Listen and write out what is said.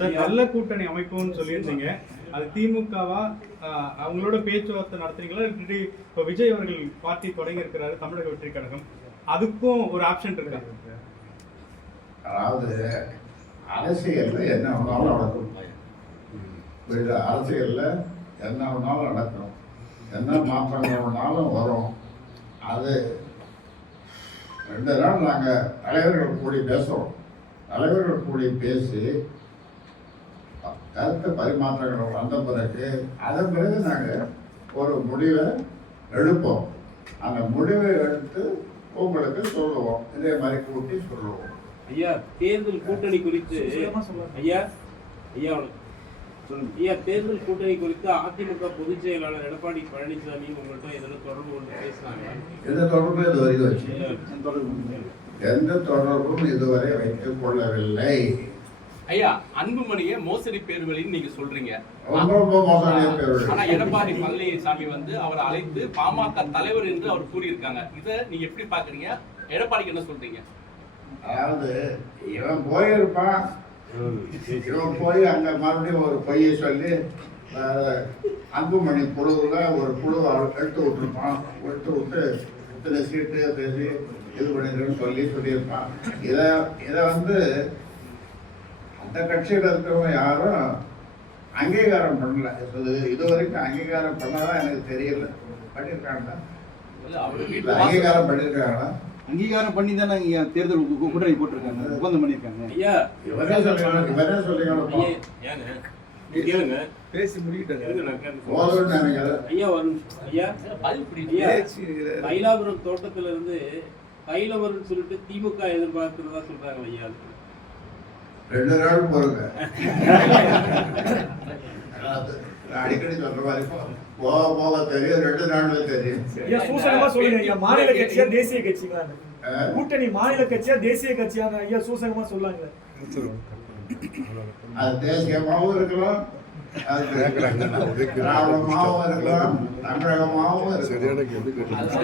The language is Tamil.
சார் நல்ல கூட்டணி அமைப்புன்னு சொல்லியிருந்தீங்க, அது திமுகவா அவங்களோட பேச்சுவார்த்தை நடத்துறீங்களா? இப்போ விஜய் அவர்கள் பார்ட்டி தொடங்கி இருக்கிறாரு தமிழக வெற்றி கழகம், அதுக்கும் ஒரு ஆப்ஷன் இருக்கா? அதாவது அரசியல்ல என்ன வேணாலும் நடக்கும், அரசியல்ல என்ன வேணாலும் நடக்கும், என்ன மாற்றங்கள் வேணாலும் வரும். அது 2 நாள் நாங்கள் தலைவர்கள் கூடி பேசுகிறோம். தலைவர்கள் கூடி பேசி கருத்து பரிமாற்றங்கள் வந்த பிறகு அதன் பிறகு நாங்கள் ஒரு முடிவை எடுப்போம். அந்த முடிவை எடுத்து உங்களுக்கு சொல்லுவோம், இதே மாதிரி கூட்டி சொல்லுவோம். ஐயா, தேர்தல் கூட்டணி குறித்து தேர்தல் கூட்டணி குறித்து அதிமுக பொதுச் செயலாளர் எடப்பாடி பழனிசாமி உங்கள்கிட்ட எதில் தொடர்பு கொண்டு பேசினாங்க? எந்த தொடர்பும் இதுவரை வச்சு எந்த தொடர்பும் இதுவரை வைத்துக் கொள்ளவில்லை. ஐயா, அன்புமணியை மோசடி பேர்வழின்னு நீங்க சொல்றீங்க. ஆனா எடப்பாடி பழனிசாமி அவரை அழைத்து பாமக தலைவர் என்று அவர் கூறியிருக்காங்க. இதை நீங்க எப்படி பாக்குறீங்க? எடப்பாடிக்கு என்ன சொல்றீங்க? அதாவது இவன் போயிருப்பான், இவன் போய் அங்க மறுபடியும் ஒரு பொய்யை சொல்லி அன்புமணி குழுவுல ஒரு குழுவை எடுத்து விட்டுருப்பான். எடுத்து விட்டு இத்தனை சீட்டு பேசி இது பண்ணிருக்கேன்னு சொல்லியிருப்பான். இதை அந்த கட்சியில் இருக்கிறவங்க யாரும் அங்கீகாரம் பண்ணல. இது வரைக்கும் அங்கீகாரம் பண்ணதான் எனக்கு தெரியல. பண்ணியிருக்காங்களா? அங்கீகாரம் பண்ணியிருக்காங்களா? அங்கீகாரம் பண்ணி தானே தேர்தல் கூட்டணி போட்டிருக்காங்க, ஒப்பந்தம் பண்ணியிருக்காங்க. இவரே சொல்லிக்கணும். பேசி முடிக்கிட்டாங்க. மயிலாபுரம் தோட்டத்துல இருந்து தைலவரம் சொல்லிட்டு திமுக எதிர்பார்க்கிறதா சொல்றாங்க ஐயா. 2 நாள் போருங்க. அடிக்கடி சொல்ற மாதிரி போக போக தெரியும், 2 நாள்ல தெரியும். சூசகமா சொல்லுங்க, மாநில கட்சியா தேசிய கட்சிங்களா? கூட்டணி மாநில கட்சியா தேசிய கட்சியான ஐயா சூசகமா சொல்லாங்க. அது தேசியமாவும் இருக்கலாம், திராவிடமாவும் இருக்கலாம், தமிழகமாவும் இருக்கலாம்.